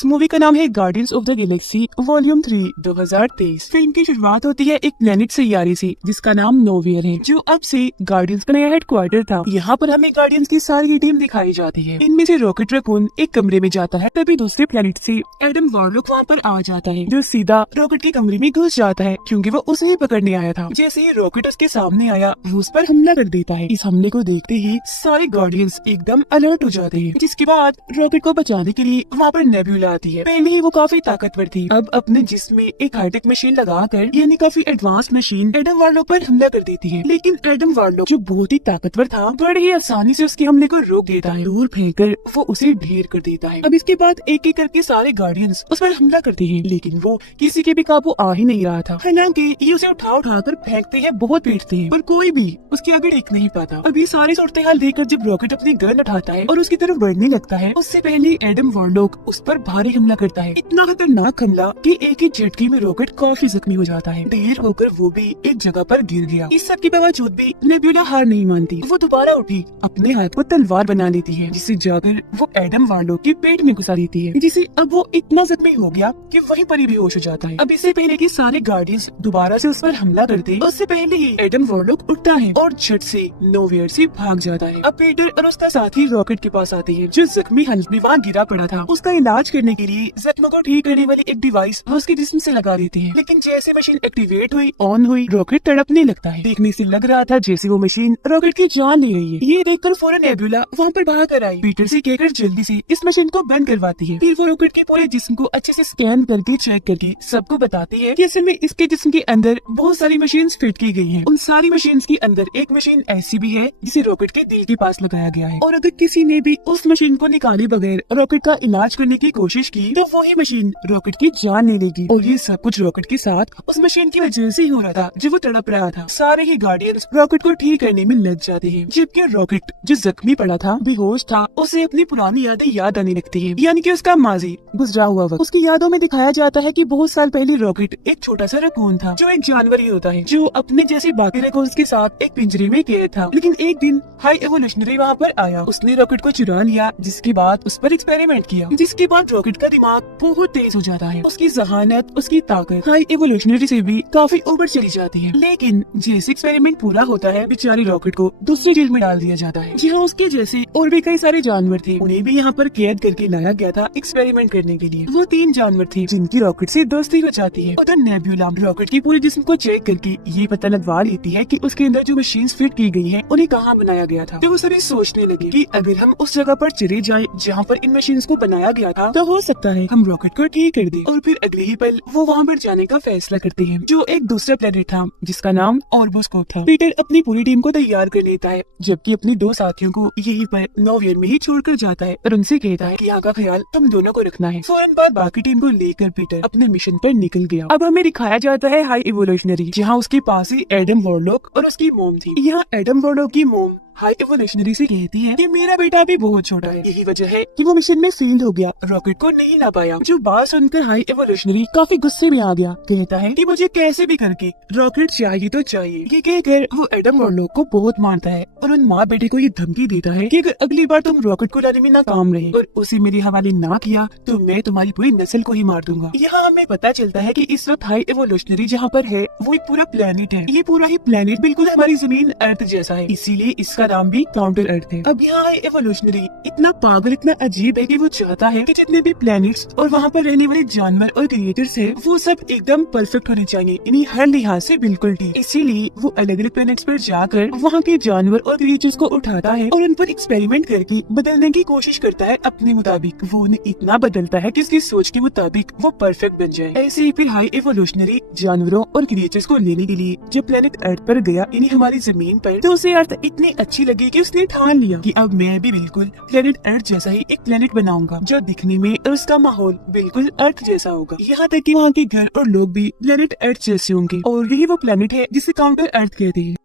इस मूवी का नाम है guardians of the Galaxy volume 3 2023। Film की शुरुआत होती है एक प्लेनेट सैयारे से जिसका नाम नोवियर है, जो अब से गार्डियंस का नया हेडक्वार्टर था। यहाँ पर हमें गार्डियंस की सारी टीम दिखाई जाती है। इनमें से रॉकेट रैकून एक कमरे में जाता है, तभी दूसरे प्लेनेट से एडम वॉरलॉक वहाँ पर आ जाता है, जो सीधा रॉकेट के कमरे में घुस जाता है क्योंकि वो उसे ही पकड़ने आया था। जैसे ही रॉकेट उसके सामने आया, वो उस पर हमला कर देता है। इस हमले को देखते ही सारे गार्डियंस एकदम अलर्ट हो जाते हैं, जिसके बाद रॉकेट को बचाने के लिए वहाँ पर नेब्यूला आती है। पहले ही वो काफी ताकतवर थी, अब अपने जिस्म में एक हाईटेक मशीन लगाकर, यानी काफी एडवांस मशीन, एडम वार्लॉक पर हमला कर देती है। लेकिन एडम वार्लॉक जो बहुत ही ताकतवर था, बड़े ही आसानी से उसके हमले को रोक देता है। दूर फेंककर वो उसे ढेर कर देता है। अब इसके बाद एक एक करके सारे गार्डियंस उस पर हमला करते हैं, लेकिन वो किसी के भी काबू आ ही नहीं रहा था। हालांकि ये उसे उठा कर फेंकते हैं, बहुत पीटते हैं, पर कोई भी उसके आगे टिक नहीं पाता। अब ये सारी सूरत हाल देखकर जब रॉकेट अपनी गन उठाता है और उसकी तरफ बढ़ने लगता है, उससे पहले एडम वार्लॉक उस पर भारी हमला करता है। इतना खतरनाक हमला कि एक ही झटके में रॉकेट काफी जख्मी हो जाता है। ढेर होकर वो भी एक जगह पर गिर गया। इस सब के बावजूद भी नेब्यूला हार नहीं मानती। वो दोबारा उठी, अपने हाथ को तलवार बना लेती है, जिसे जाकर वो एडम वार्लॉक के पेट में घुसा देती है, जिसे अब वो इतना जख्मी हो गया कि वहीं पर ही बेहोश हो जाता है। अब इससे पहले कि सारे गार्डियंस दोबारा से उस पर हमला करते, उससे पहले ही एडम वार्लॉक उठता है और झट से नोवियर से भाग जाता है। अब पीटर और उसका साथी रॉकेट के पास आते हैं, जो जख्मी हालत में वहाँ गिरा पड़ा था। उसका इलाज करने के लिए जख्मों को ठीक करने वाली एक डिवाइस वो उसके जिस्म से लगा देते हैं। लेकिन जैसे मशीन एक्टिवेट हुई, ऑन हुई, रॉकेट तड़पने लगता है। देखने से लग रहा था जैसे वो मशीन रॉकेट की जान ले रही है। ये देखकर फौरन नेबुला वहाँ पर भाग कर आई। पीटर से कहकर जल्दी से इस मशीन को बंद करवाती है। फिर वो रॉकेट के पूरे जिस्म को अच्छे से स्कैन करके चेक करके सबको बताती है कि असल में इसके जिस्म के अंदर बहुत सारी मशीन फिट की गई है। उन सारी मशीन के अंदर एक मशीन ऐसी भी है जिसे रॉकेट के दिल के पास लगाया गया है, और अगर किसी ने भी उस मशीन को निकाले बगैर रॉकेट का इलाज करने की कोशिश की, तो वही मशीन रॉकेट की जान ले लेगी। और ये सब कुछ रॉकेट के साथ उस मशीन की वजह से ही हो रहा था, जो वो तड़प रहा था। सारे ही गार्डियंस रॉकेट को ठीक करने में लग जाते हैं, जबकि रॉकेट जो जख्मी पड़ा था, बेहोश था, उसे अपनी पुरानी यादें याद आने लगती है, यानी कि उसका माजी, गुजरा हुआ वक्त। उसकी यादों में दिखाया जाता है कि बहुत साल पहले रॉकेट एक छोटा सा रैकून था, जो एक जानवर ही होता है, जो अपने जैसे बाकी रैकून्स के साथ एक पिंजरे में कैद था। लेकिन एक दिन हाई एवोल्यूशनरी वहाँ पर आया, उसने रॉकेट को चुरा लिया, जिसके बाद उस पर एक्सपेरिमेंट किया, जिसके बाद रॉकेट का दिमाग बहुत तेज हो जाता है। उसकी जहानत, उसकी ताकत हाई एवोल्यूशनरी से भी काफी ऊपर चली जाती है। लेकिन जैसे एक्सपेरिमेंट पूरा होता है, बेचारी रॉकेट को दूसरी जेल में डाल दिया जाता है, जहाँ उसके जैसे और भी कई सारे जानवर थे, उन्हें भी यहाँ पर कैद करके लाया गया था एक्सपेरिमेंट करने के लिए। वो 3 जानवर थे जिनकी रॉकेट से दोस्ती हो जाती है। उधर नेब्यूला रॉकेट की पूरे जिस्म को चेक करके ये पता लगवा लेती है कि उसके अंदर जो मशीन फिट की गई है, उन्हें कहाँ बनाया गया था। तो वो सभी सोचने लगे कि अगर हम उस जगह पर चले जाएं जहाँ पर इन मशीन्स को बनाया गया था, तो हो सकता है हम रॉकेट को ठीक कर दें। और फिर अगले ही पल वो वहाँ पर जाने का फैसला करते हैं, जो एक दूसरा प्लेनेट था जिसका नाम ऑर्बोस्कोप था। पीटर अपनी पूरी टीम को तैयार कर लेता है, जबकि अपने 2 साथियों को यहीं पर नोवियर में ही छोड़कर जाता है और उनसे कहता है कि यहाँ का ख्याल तुम दोनों को रखना है। फौरन बाद बाकी टीम को लेकर पीटर अपने मिशन पर निकल गया। अब हमें दिखाया जाता है हाई इवोल्यूशनरी, जहाँ उसके पास ही एडम वॉरलॉक और उसकी मोम थी। यहाँ एडम वॉरलॉक की मोम हाई एवोल्यूशनरी से कहती है कि मेरा बेटा अभी बहुत छोटा है, यही वजह है कि वो मिशन में फेल हो गया, रॉकेट को नहीं ला पाया। जो बात सुनकर हाई एवोल्यूशनरी काफी गुस्से में आ गया, कहता है कि मुझे कैसे भी करके रॉकेट चाहिए तो चाहिए। ये कहकर वो एडम वॉरलॉक को बहुत मारता है और उन माँ बेटे को ये धमकी देता है कि अगर अगली बार तुम रॉकेट को लाने में नाकाम रहे और उसे मेरे हवाले ना किया, तो मैं तुम्हारी पूरी नस्ल को ही मार दूंगा। यहाँ हमें पता चलता है कि इस वक्त हाई एवोल्यूशनरी जहाँ पर है, वो एक पूरा प्लेनेट है। ये पूरा ही प्लेनेट बिल्कुल हमारी जमीन अर्थ जैसा है, इसीलिए इसका नाम भी काउंटर अर्थ है। अब यहाँ एवोल्यूशनरी इतना पागल, इतना अजीब है कि वो चाहता है कि जितने भी प्लैनेट्स और वहाँ पर रहने वाले जानवर और क्रिएटर्स हैं, वो सब एकदम परफेक्ट होने चाहिए, इन्हीं हर लिहाज से बिल्कुल ठीक। इसीलिए वो अलग अलग प्लैनेट्स पर जाकर वहाँ के जानवर और क्रिएचर्स को उठाता है और उन पर एक्सपेरिमेंट करके बदलने की कोशिश करता है अपने मुताबिक। वो उन्हें इतना बदलता है कि उसकी सोच के मुताबिक वो परफेक्ट बन जाए। ऐसे ही फिर हाई एवोल्यूशनरी जानवरों और क्रिएचर्स को लेने के लिए जब प्लेनेट अर्थ पर गया, इन्हीं हमारी जमीन पर, तो उसे अर्थ इतनी अच्छी लगी कि उसने ठान लिया कि अब मैं भी बिल्कुल प्लेनेट अर्थ जैसा ही एक प्लेनेट बनाऊंगा, जो दिखने में और उसका माहौल बिल्कुल अर्थ जैसा होगा। यहाँ तक कि वहाँ के घर और लोग भी प्लेनेट अर्थ जैसे होंगे, और यही वो प्लेनेट है जिसे काउंटर अर्थ कहते हैं।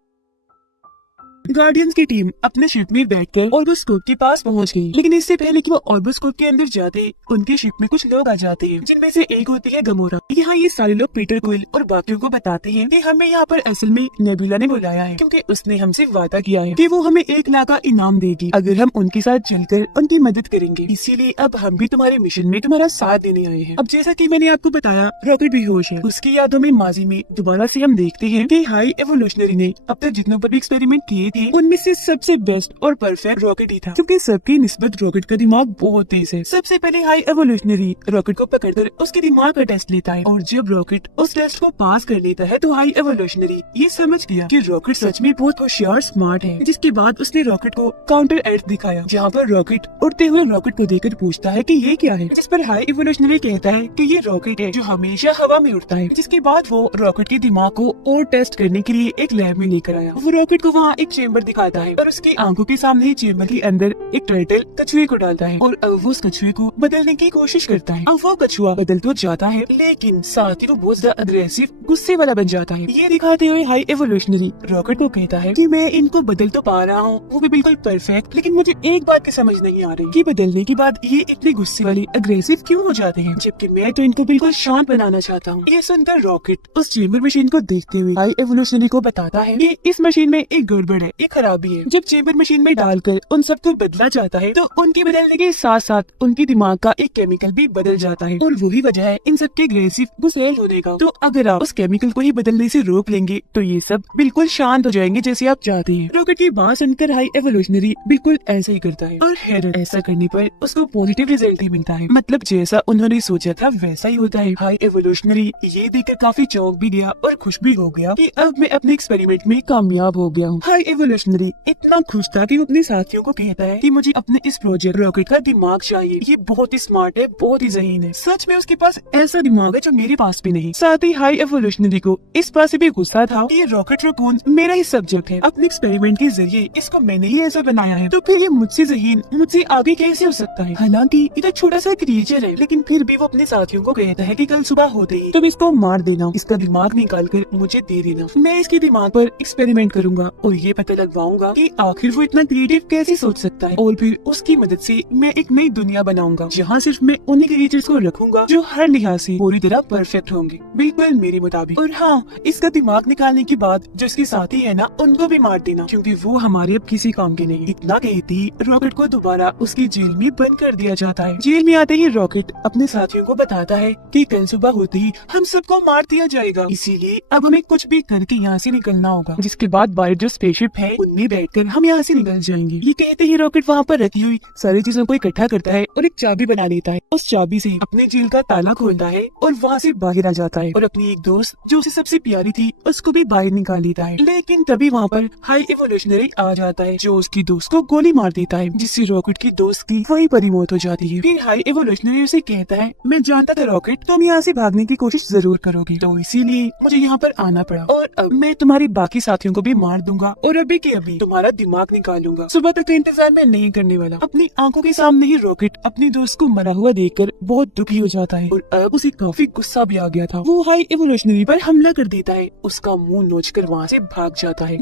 गार्डियंस की टीम अपने शिप में बैठकर ऑर्बोस्कोप के पास पहुंच गई, लेकिन इससे पहले कि वो ऑर्बोस्कोप के अंदर जाते उनके शिप में कुछ लोग आ जाते हैं, जिनमें से एक होती है गमोरा। यहाँ ये सारे लोग पीटर क्विल और बाकियों को बताते हैं कि हमें यहाँ पर असल में नेबुला ने बुलाया है, क्योंकि उसने हमसे वादा किया है कि वो हमें 1 लाख का इनाम देगी अगर हम उनके साथ चलकर उनकी मदद करेंगे। इसीलिए अब हम भी तुम्हारे मिशन में तुम्हारा साथ देने आए हैं। अब जैसा कि मैंने आपको बताया, रॉकेट बेहोश है। उसकी यादों में माजी में दोबारा से हम देखते हैं कि हाई एवोल्यूशनरी ने अब तक जितनों पर भी एक्सपेरिमेंट किए थे उनमें से सबसे बेस्ट और परफेक्ट रॉकेट ही था, क्योंकि सबकी निस्बत रॉकेट का दिमाग बहुत तेज है। सबसे पहले हाई एवोल्यूशनरी रॉकेट को पकड़कर उसके दिमाग का टेस्ट लेता है, और जब रॉकेट उस टेस्ट को पास कर लेता है तो हाई एवोल्यूशनरी ये समझ गया कि रॉकेट सच में बहुत होशियार स्मार्ट है। जिसके बाद उसने रॉकेट को काउंटर अर्थ दिखाया, जहाँ पर रॉकेट उड़ते हुए रॉकेट को देखकर पूछता है कि ये क्या है, जिस पर हाई एवोल्यूशनरी कहता है कि ये रॉकेट है जो हमेशा हवा में उड़ता है। जिसके बाद वो रॉकेट के दिमाग को और टेस्ट करने के लिए एक लैब में लेकर आया। वो रॉकेट को वहाँ एक चेम्बर दिखाता है और उसकी आंखों के सामने ही चेम्बर के अंदर एक टर्टल कछुए को डालता है, और अब वो उस कछुए को बदलने की कोशिश करता है। अब वो कछुआ बदल तो जाता है, लेकिन साथ ही वो बहुत ज्यादा अग्रेसिव गुस्से वाला बन जाता है। ये दिखाते हुए हाई एवोल्यूशनरी रॉकेट को कहता है कि मैं इनको बदल तो पा रहा हूँ, वो भी बिल्कुल परफेक्ट, लेकिन मुझे एक बात की समझ नहीं आ रही कि बदलने के बाद ये इतने गुस्से वाले अग्रेसिव क्यों हो जाते हैं, जबकि मैं तो इनको बिल्कुल शांत बनाना चाहता हूँ। ये सुनकर रॉकेट उस चेम्बर मशीन को देखते हुए हाई एवोल्यूशनरी को बताता है कि इस मशीन में एक गड़बड़ है, एक खराबी है। जब चेम्बर मशीन में डालकर उन सबको बदला जाता है तो उनके बदलने के साथ साथ उनके दिमाग का एक केमिकल भी बदल जाता है, और वही वजह है इन सबके अग्रेसिव गुस्सैल होने का। तो अगर आप उस केमिकल को ही बदलने से रोक लेंगे तो ये सब बिल्कुल शांत हो जाएंगे जैसे आप चाहते हैं। रॉकेट की बात सुनकर हाई एवोल्यूशनरी बिल्कुल ऐसा ही करता है, और हैरत ऐसा करने पर उसको पॉजिटिव रिजल्ट ही मिलता है। मतलब जैसा उन्होंने सोचा था वैसा ही होता है। हाई एवोल्यूशनरी ये देखकर काफी चौंक भी गया और खुश भी हो गया कि अब मैं अपने एक्सपेरिमेंट में कामयाब हो गया हूँ। हाई एवोल्यूशनरी इतना खुश था कि वो अपने साथियों को कहता है कि मुझे अपने इस प्रोजेक्ट रॉकेट का दिमाग चाहिए, ये बहुत ही स्मार्ट है, बहुत ही ज़हीन है। सच में उसके पास ऐसा दिमाग है जो मेरे पास भी नहीं। साथ ही हाई एवोल्यूशनरी को इस बात से भी गुस्सा था कि ये रॉकेट रकून मेरा ही सब्जेक्ट है, अपने एक्सपेरिमेंट के जरिए इसको मैंने ही ऐसा बनाया है, तो फिर ये मुझसे ज़हीन मुझसे आगे कैसे हो सकता है। हालांकि ये तो छोटा सा क्रिएचर है, लेकिन फिर भी वो अपने साथियों को कहता है कि कल सुबह होते ही तुम इसको मार देना, इसका दिमाग निकाल कर मुझे दे देना, मैं इसके दिमाग पर एक्सपेरिमेंट करूंगा और ये पता लगवाऊंगा कि आखिर वो इतना क्रिएटिव कैसे सोच सकता है, और फिर उसकी मदद से मैं एक नई दुनिया बनाऊंगा जहाँ सिर्फ मैं उन्हीं क्रिएचर्स को रखूंगा जो हर लिहाज से पूरी तरह परफेक्ट होंगे, बिल्कुल मेरे मुताबिक। और हाँ, इसका दिमाग निकालने के बाद जो इसके साथी है ना उनको भी मार देना, क्योंकि वो हमारे अब किसी काम के नहीं। इतना कहती रॉकेट को दोबारा उसकी जेल में बंद कर दिया जाता है। जेल में आते ही रॉकेट अपने साथियों को बताता है कि कल सुबह होते ही हम सबको मार दिया जाएगा, इसीलिए अब हमें कुछ भी करके यहाँ से निकलना होगा। जिसके बाद बाहर जो स्पेसशिप है उनमें बैठकर हम यहाँ से निकल जाएंगे। ये कहते ही रॉकेट वहाँ पर रखी हुई सारी चीजों को इकट्ठा करता है और एक चाबी बना लेता है। उस चाबी से अपने जेल का ताला खोलता है और वहाँ से बाहर आ जाता है, और अपनी एक दोस्त जो उसे सबसे प्यारी थी उसको भी बाहर निकाल लेता है। लेकिन तभी वहाँ पर हाई एवोल्यूशनरी आ जाता है जो उसकी दोस्त को गोली मार देता है, जिससे रॉकेट की दोस्त की वही परी मौत हो जाती है। फिर हाई एवोल्यूशनरी उसे कहता है, मैं जानता था रॉकेट तुम यहाँ से भागने की कोशिश जरूर करोगी, तो इसीलिए मुझे यहाँ पर आना पड़ा, और अब मैं तुम्हारी बाकी साथियों को भी मार दूंगा और अभी के अभी तुम्हारा दिमाग निकालूंगा। सुबह तक का इंतजार मैं नहीं करने वाला। अपनी आंखों के सामने ही रॉकेट अपनी दोस्त को मरा हुआ देखकर बहुत दुखी हो जाता है, और अब उसे काफी गुस्सा भी आ गया था। वो हाई एवोल्यूशनरी पर हमला कर देता है, उसका मुंह नोचकर वहाँ से भाग जाता है।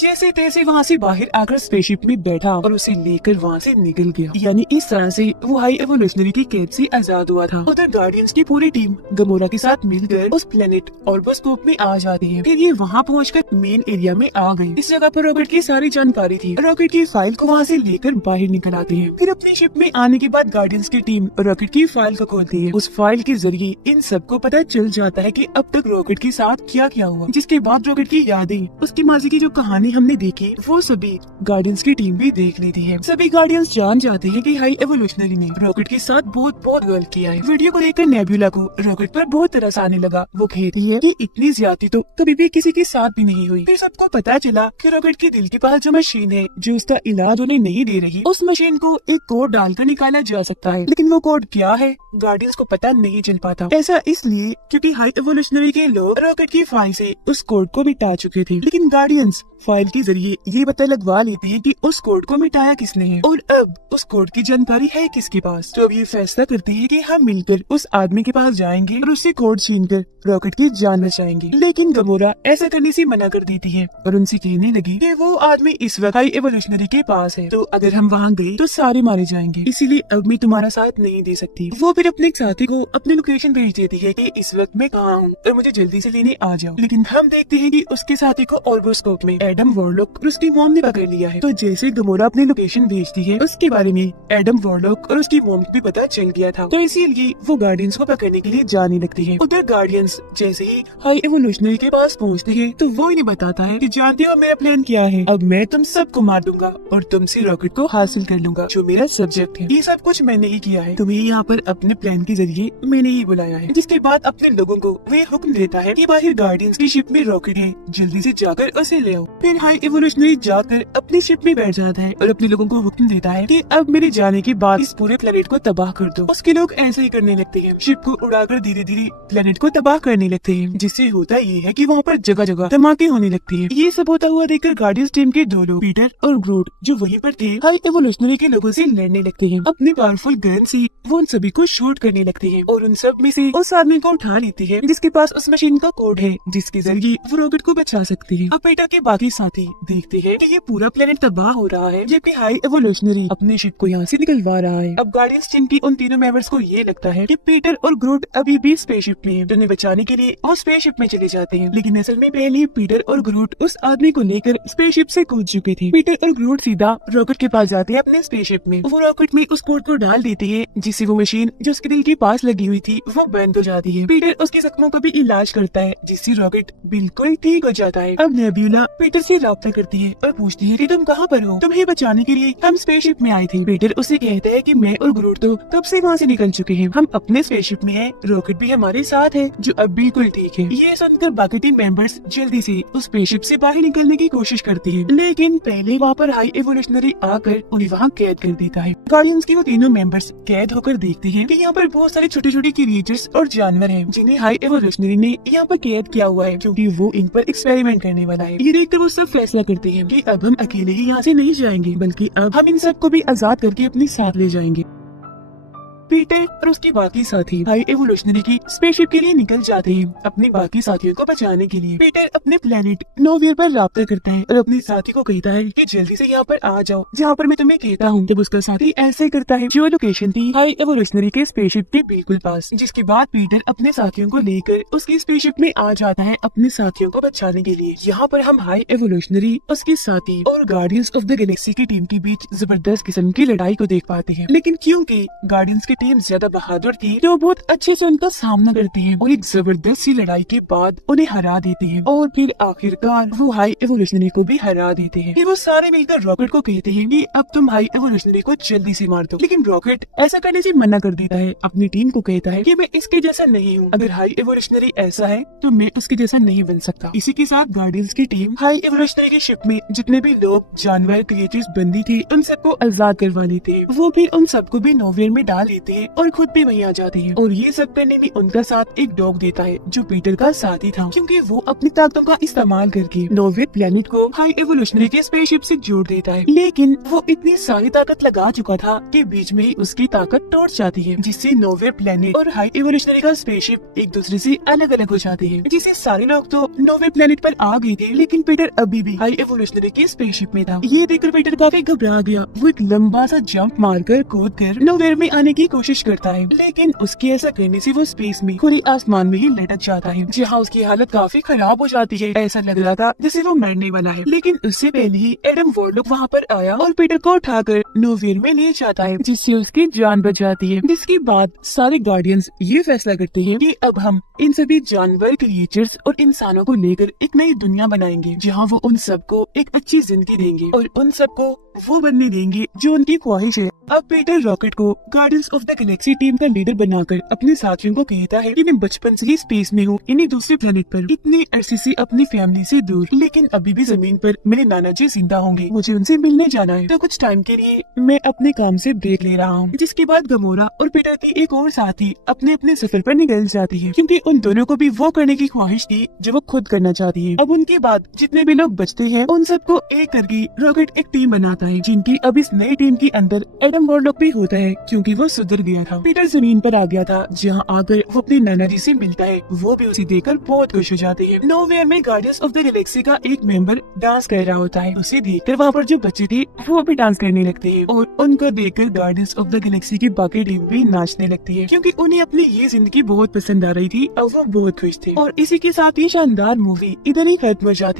जैसे तैसे वहाँ से बाहर आकर स्पेसशिप में बैठा और उसे लेकर वहाँ से निकल गया। यानी इस तरह से वो हाई एवोल्यूशनरी की कैद से आजाद हुआ था। उधर गार्डियंस की पूरी टीम गमोरा के साथ मिलकर उस प्लेनेट ऑर्बोस्कोप में आ जाती है। फिर ये वहाँ पहुँचकर मेन एरिया में आ गए। इस जगह पर रॉकेट की सारी जानकारी थी। रॉकेट की फाइल को वहाँ से लेकर बाहर निकल आते हैं। फिर अपनी शिप में आने के बाद गार्डियंस की टीम रॉकेट की फाइल को खोलती है। उस फाइल के जरिए इन सबको पता चल जाता है कि अब तक रॉकेट के साथ क्या क्या हुआ। जिसके बाद रॉकेट की यादें, उसकी माजी की जो कहानी हमने देखी वो सभी गार्डियंस की टीम भी देख लेती है। सभी गार्डियंस जान जाते हैं कि हाई एवोल्यूशनरी ने रॉकेट के साथ बहुत गलत किया है। वीडियो को देखकर नेबुला को रॉकेट पर बहुत तरस आने लगा। वो कहती है कि इतनी ज्यादती तो कभी भी किसी के साथ भी नहीं हुई। फिर सबको पता चला कि रॉकेट के दिल के पास जो मशीन है जो उसका इलाज उन्हें नहीं दे रही, उस मशीन को एक कोड डालकर निकाला जा सकता है, लेकिन वो कोड क्या है गार्डियंस को पता नहीं चल पाता। ऐसा इसलिए क्योंकि हाई एवोल्यूशनरी के लोग रॉकेट की फाइल से उस कोड को मिटा चुके थे, लेकिन गार्डियंस फाइल के जरिए ये पता लगवा लेते हैं कि उस कोड को मिटाया किसने है और अब उस कोड की जानकारी है किसके पास। तो अब ये फैसला करते हैं कि हम मिलकर उस आदमी के पास जाएंगे और उससे कोड छीनकर रॉकेट की जान बचाएंगे। लेकिन गमोरा ऐसा करने से मना कर देती है और उनसे कहने लगी कि वो आदमी इस वक्त हाई एवोल्यूशनरी के पास है, तो अगर हम वहाँ गए तो सारे मारे जाएंगे, इसीलिए अब मैं तुम्हारा साथ नहीं दे सकती। वो फिर अपने एक साथी को अपनी लोकेशन भेज देती है कि इस वक्त मैं कहाँ हूँ और मुझे जल्दी से लेने आ जाओ। लेकिन हम देखते हैं कि उसके साथी को ऑर्गोस्कोप में एडम वॉरलॉक और उसकी मॉम ने पकड़ लिया है। तो जैसे गमोरा अपनी लोकेशन भेजती है उसके बारे में एडम वॉरलॉक और उसकी मॉम को भी पता चल गया था, तो इसीलिए वो गार्डियंस को पकड़ने के लिए जाने लगती है। उधर गार्डियंस जैसे ही हाई एवोल्यूशनरी के पास पहुँचते हैं तो वो इन्हें बताता है कि जानते हो मेरा प्लान क्या है, अब मैं तुम सबको मार दूंगा और तुमसे रॉकेट को हासिल कर लूंगा जो मेरा सब्जेक्ट है। ये सब कुछ मैंने ही किया है, तुम्हें यहाँ पर अपने प्लान के जरिए मैंने ही बुलाया है। जिसके बाद अपने लोगों को वे हुक्म देता है कि बाहर गार्डियंस की शिप में रॉकेट है, जल्दी से जाकर उसे ले आओ। फिर हाई एवोल्यूशनरी जाकर अपनी शिप में बैठ जाता है और अपने लोगों को हुक्म देता है कि अब मेरे जाने के बाद इस पूरे प्लेनेट को तबाह कर दो। उसके लोग ऐसे ही करने लगते हैं, शिप को उड़ाकर धीरे धीरे प्लेनेट को तबाह करने लगते हैं। जिससे होता ये है कि वहाँ पर जगह जगह धमाके होने लगती है। ये सब होता हुआ देखकर गार्डियंस टीम के दो लोग पीटर और ग्रूट जो वहीं पर थे हाई एवोल्यूशनरी के लोगों से लड़ने लगते हैं। अपने पावरफुल गन से वो उन सभी को शूट करने लगते हैं और उन सब में से उस आदमी को उठा लेती है जिसके पास उस मशीन का कोड है जिसके जरिए वो रॉकेट को बचा सकती है। अब पीटर के बाकी साथी देखते हैं कि ये पूरा प्लेनेट तबाह हो रहा है जबकि हाई एवोल्यूशनरी अपने शिप को यहाँ से निकलवा रहा है। अब गार्डियंस टीम की उन तीनों मेंबर्स को ये लगता है कि पीटर और ग्रूट अभी भी स्पेसशिप में हैं, तो उन्हें बचाने के लिए वो स्पेसशिप में चले जाते हैं। लेकिन असल में पहले पीटर और ग्रूट उस आदमी को लेकर स्पेसशिप से कूद चुके थे। पीटर और ग्रूट सीधा रॉकेट के पास जाते हैं अपने स्पेसशिप में। वो रॉकेट में उस कोड को डाल देते हैं जिससे वो मशीन जो उसके दिल के पास लगी हुई थी वो बंद हो जाती है। पीटर उसके जख्मों का भी इलाज करता है जिससे रॉकेट बिल्कुल ठीक हो जाता है। अब नेब्यूला पीटर से राब्ता करती है और पूछती है कि तुम कहाँ पर हो, तुम्हें बचाने के लिए हम स्पेसशिप में आए थे। पीटर उसे कहता है कि मैं और ग्रूट तो कब से वहाँ से निकल चुके हैं, हम अपने स्पेसशिप में हैं, रॉकेट भी हमारे साथ है जो अब बिल्कुल ठीक है। ये सुनकर बाकी टीम मेंबर्स जल्दी से उस स्पेसशिप से बाहर निकलने की कोशिश करते हैं, लेकिन पहले वहाँ पर हाई एवोल्यूशनरी आकर उन्हें वहाँ कैद कर देता है। गार्डियंस के वो तीनों मेंबर्स कैद होकर देखते हैं कि यहाँ पर बहुत सारे छोटे छोटे क्रिएचर्स और जानवर हैं जिन्हें हाई एवोल्यूशनरी ने यहाँ पर कैद किया हुआ है क्योंकि वो इन पर एक्सपेरिमेंट करने वाला है। ये देखकर वो सब फैसला करते हैं कि अब हम अकेले ही यहाँ से नहीं जाएंगे बल्कि अब हम इन सबको भी आजाद करके अपने साथ ले जाएंगे। पीटर और उसके बाकी साथी हाई एवोल्यूशनरी की स्पेसशिप के लिए निकल जाते हैं अपने बाकी साथियों को बचाने के लिए। पीटर अपने प्लेनेट नोवियर पर राब्ता करता है और अपने साथी को कहता है कि जल्दी से यहाँ पर आ जाओ जहाँ पर मैं तुम्हें कहता हूँ। तब उसका साथी ऐसे करता है जो लोकेशन थी हाई एवोल्यूशनरी के स्पेसशिप के बिल्कुल पास। जिसके बाद पीटर अपने साथियों को लेकर उसकी स्पेसशिप में आ जाता है अपने साथियों को बचाने के लिए। यहाँ पर हम हाई एवोल्यूशनरी, उसके साथी और गार्डियंस ऑफ द गैलेक्सी की टीम के बीच जबरदस्त किस्म की लड़ाई को देख पाते हैं। लेकिन क्योंकि गार्डियंस टीम ज्यादा बहादुर थी तो बहुत अच्छे से उनका सामना करती है और एक जबरदस्त सी लड़ाई के बाद उन्हें हरा देते हैं और फिर आखिरकार वो हाई एवोल्यूशनरी को भी हरा देते हैं। फिर वो सारे मिलकर रॉकेट को कहते हैं कि अब तुम हाई एवोल्यूशनरी को जल्दी से मार दो, लेकिन रॉकेट ऐसा करने से मना कर देता है। अपनी टीम को कहता है कि मैं इसके जैसा नहीं हूँ, अगर हाई एवोल्यूशनरी ऐसा है तो मैं उसके जैसा नहीं बन सकता। इसी के साथ गार्डियंस की टीम हाई एवोल्यूशनरी की शिप में जितने भी लोग, जानवर, क्रिएचर्स बंदी थे उन सबको आजाद करवा लेते हैं। वो भी उन सबको भी नोवियर में डाल देते हैं और खुद भी वहीं आ जाते हैं। और ये सब करने में उनका साथ एक डॉग देता है जो पीटर का साथी था क्योंकि वो अपनी ताकतों का इस्तेमाल करके नोवियर प्लेनेट को हाई एवोल्यूशनरी के स्पेसशिप से जोड़ देता है। लेकिन वो इतनी सारी ताकत लगा चुका था कि बीच में ही उसकी ताकत टूट जाती है जिससे नोवियर प्लेनेट और हाई एवोल्यूशनरी का स्पेसशिप एक दूसरे से अलग अलग हो जाते हैं। जिससे सारे लोग तो नोवियर प्लेनेट पर आ गए थे लेकिन पीटर अभी भी हाई एवोल्यूशनरी के स्पेसशिप में था। ये देखकर पीटर काफी घबरा गया। वो एक लंबा सा जंप मारकर कूद कर नोवियर में आने की कोशिश करता है, लेकिन उसके ऐसा करने से वो स्पेस में खुले आसमान में ही लटक जाता है जहाँ उसकी हालत काफी खराब हो जाती है। ऐसा लग रहा था जैसे वो मरने वाला है। लेकिन उससे पहले ही एडम वॉरलॉक वहाँ पर आया और पीटर को उठाकर नोवियर में ले जाता है जिससे उसकी जान बच जाती है। जिसके बाद सारे गार्डियंस ये फैसला करते हैं कि अब हम इन सभी जानवर, क्रिएचर्स और इंसानों को लेकर एक नई दुनिया बनाएंगे जहाँ वो उन सबको एक अच्छी जिंदगी देंगे और उन सबको वो बनने देंगे जो उनकी ख्वाहिश है। अब पीटर रॉकेट को guardians of of the Galaxy team का लीडर बनाकर अपने साथियों को कहता है कि मैं बचपन से ही स्पेस में हूँ, इन्हीं दूसरे प्लेनेट पर, इतने अरसे से अपनी फैमिली से दूर, लेकिन अभी भी जमीन पर मेरे नाना जी जिंदा होंगे, मुझे उनसे मिलने जाना है। तो कुछ टाइम के लिए मैं अपने काम से ब्रेक ले रहा हूँ। जिसके बाद गमोरा और पीटर की एक और साथी अपने अपने सफर पर निकल जाती है, क्योंकि उन दोनों को भी वो करने की ख्वाहिश थी जो वो खुद करना चाहती है। अब उनके बाद जितने भी लोग बचते हैं उन सबको एक करके रॉकेट एक टीम बनाता है, जिनकी अब इस नई टीम के अंदर एडम वॉरलॉक भी होता है, क्योंकि वो सुधर गया था। पीटर जमीन पर आ गया था, जहाँ आकर वो अपने नाना जी से मिलता है। वो भी उसे देखकर बहुत खुश हो जाते हैं। नोवेयर में गार्डियंस ऑफ द गैलेक्सी का एक मेंबर डांस कर रहा होता है। उसे देखकर वहाँ पर जो बच्चे थे वो भी डांस करने लगते हैं, और उनको देखकर गार्डियंस ऑफ द गैलेक्सी की बाकी टीम भी नाचने लगती है, क्योंकि उन्हें अपनी ये जिंदगी बहुत पसंद आ रही थी और वो बहुत खुश थे। और इसी के साथ ही शानदार मूवी इधर ही खत्म हो जाती है।